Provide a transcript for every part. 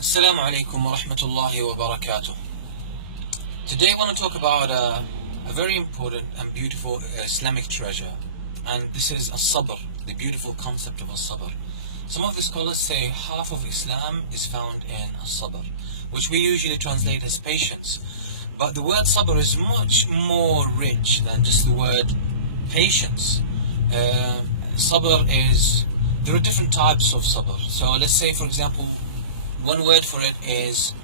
Assalamu alaikum wa rahmatullahi wa barakatuh. Today I want to talk about a very important and beautiful Islamic treasure, and this is as-sabr, the beautiful concept of as-sabr. Some of the scholars say half of Islam is found in as-sabr, which we usually translate as patience. But the word sabr is much more rich than just the word patience. Sabr is, there are different types of sabr. So let's say, for example, one word for it is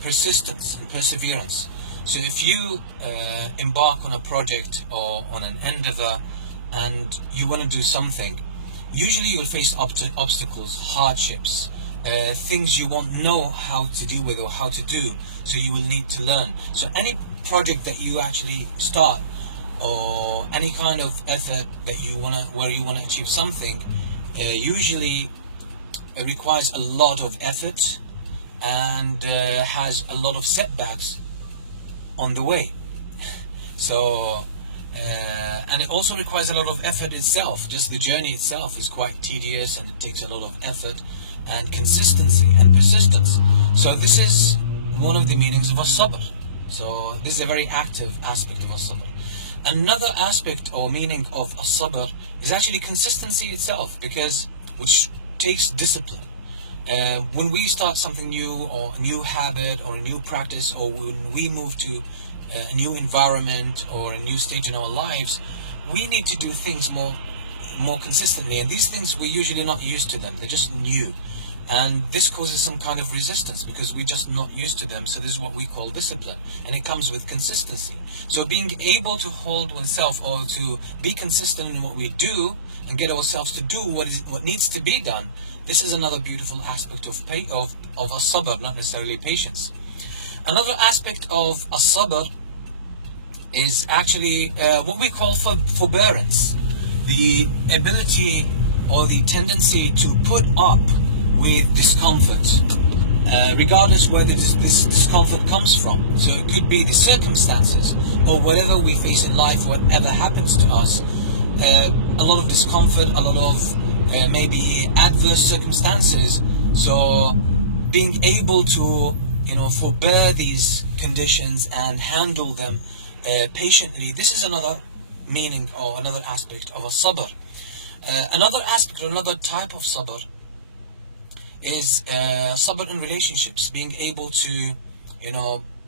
persistence and perseverance. So if you embark on a project or on an endeavor and you want to do something, usually you'll face obstacles, hardships, things you won't know how to deal with or how to do, so you will need to learn. So any project that you actually start, or any kind of effort that where you want to achieve something, usually it requires a lot of effort and has a lot of setbacks on the way. So and it also requires a lot of effort itself. Just the journey itself is quite tedious, and it takes a lot of effort and consistency and persistence. So this is one of the meanings of as-sabr. So this is a very active aspect of as-sabr. Another aspect or meaning of as-sabr is actually consistency itself, because which takes discipline. When we start something new, or a new habit, or a new practice, or when we move to a new environment or a new stage in our lives, we need to do things more consistently, and these things we're usually not used to them. They're just new, and this causes some kind of resistance because we're just not used to them. So this is what we call discipline, and it comes with consistency. So being able to hold oneself, or to be consistent in what we do and get ourselves to do what needs to be done, this is another beautiful aspect of as-sabr, not necessarily patience. Another aspect of as-sabr is actually what we call forbearance, the ability or the tendency to put up with discomfort, regardless where this discomfort comes from. So it could be the circumstances, or whatever we face in life, whatever happens to us, a lot of discomfort, a lot of maybe adverse circumstances. So being able to forbear these conditions and handle them patiently, this is another meaning or another aspect of as-sabr. Another aspect or another type of sabr is sabr in relationships, being able to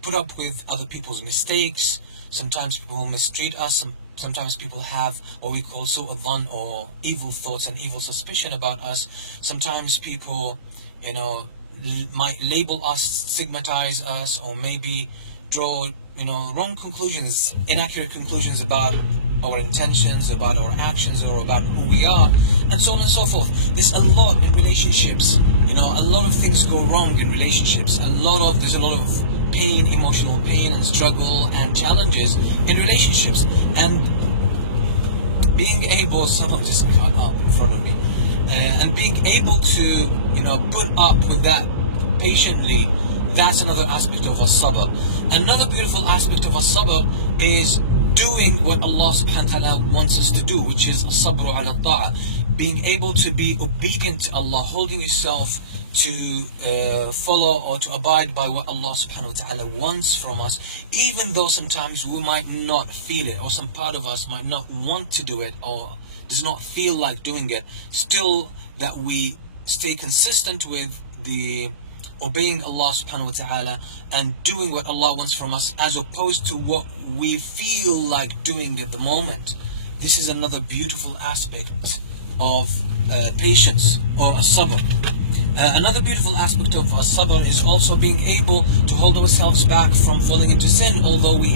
put up with other people's mistakes. Sometimes people mistreat us, sometimes people have what we call su'u dhann, or evil thoughts and evil suspicion about us. Sometimes people might label us, stigmatize us, or maybe draw wrong conclusions, inaccurate conclusions about our intentions, about our actions, or about who we are, and so on and so forth. There's a lot in relationships. A lot of things go wrong in relationships. There's a lot of pain, emotional pain and struggle and challenges in relationships. And being able, someone just got up in front of me, and being able to put up with that patiently, that's another aspect of as-sabr. Another beautiful aspect of as-sabr is doing what Allah subhanahu wa ta'ala wants us to do, which is as-sabru ala ta'a, being able to be obedient to Allah, holding yourself to follow or to abide by what Allah subhanahu wa ta'ala wants from us, even though sometimes we might not feel it, or some part of us might not want to do it, or does not feel like doing it. Still, that we stay consistent with the obeying Allah subhanahu wa ta'ala and doing what Allah wants from us, as opposed to what we feel like doing at the moment. This is another beautiful aspect of patience, or as-sabr. Another beautiful aspect of as-sabr is also being able to hold ourselves back from falling into sin, although we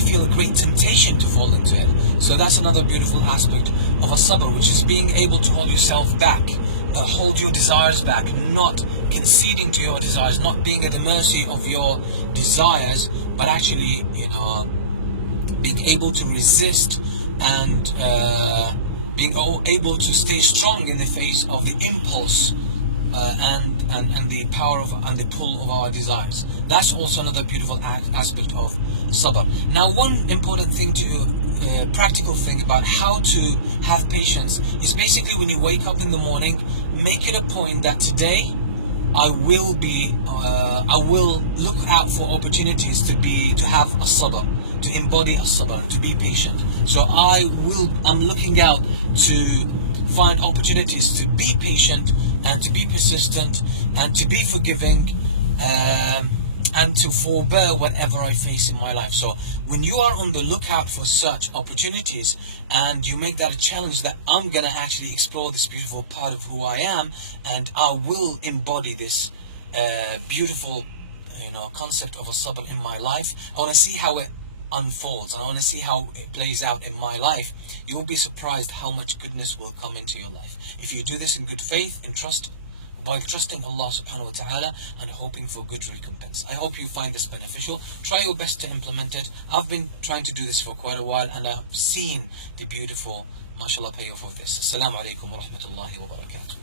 feel a great temptation to fall into it. So that's another beautiful aspect of as-sabr, which is being able to hold yourself back, hold your desires back, not conceding to your desires, not being at the mercy of your desires, but actually being able to resist and being able to stay strong in the face of the impulse and the power of and the pull of our desires. That's also another beautiful aspect of sabr. Now, one important thing practical thing about how to have patience is basically when you wake up in the morning, make it a point that today I will look out for opportunities to have a sabr, to embody a sabr, to be patient. So I'm looking out to find opportunities to be patient and to be persistent and to be forgiving, and to forbear whatever I face in my life. So when you are on the lookout for such opportunities and you make that a challenge, that I'm gonna actually explore this beautiful part of who I am, and I will embody this beautiful concept of a sabr in my life. I want to see how it unfolds, and I want to see how it plays out in my life. You'll be surprised how much goodness will come into your life if you do this in good faith, in trust, while trusting Allah subhanahu wa ta'ala and hoping for good recompense. I hope you find this beneficial. Try your best to implement it. I've been trying to do this for quite a while, and I've seen the beautiful, mashallah, payoff of this. Assalamu alaikum wa rahmatullahi wa barakatuh.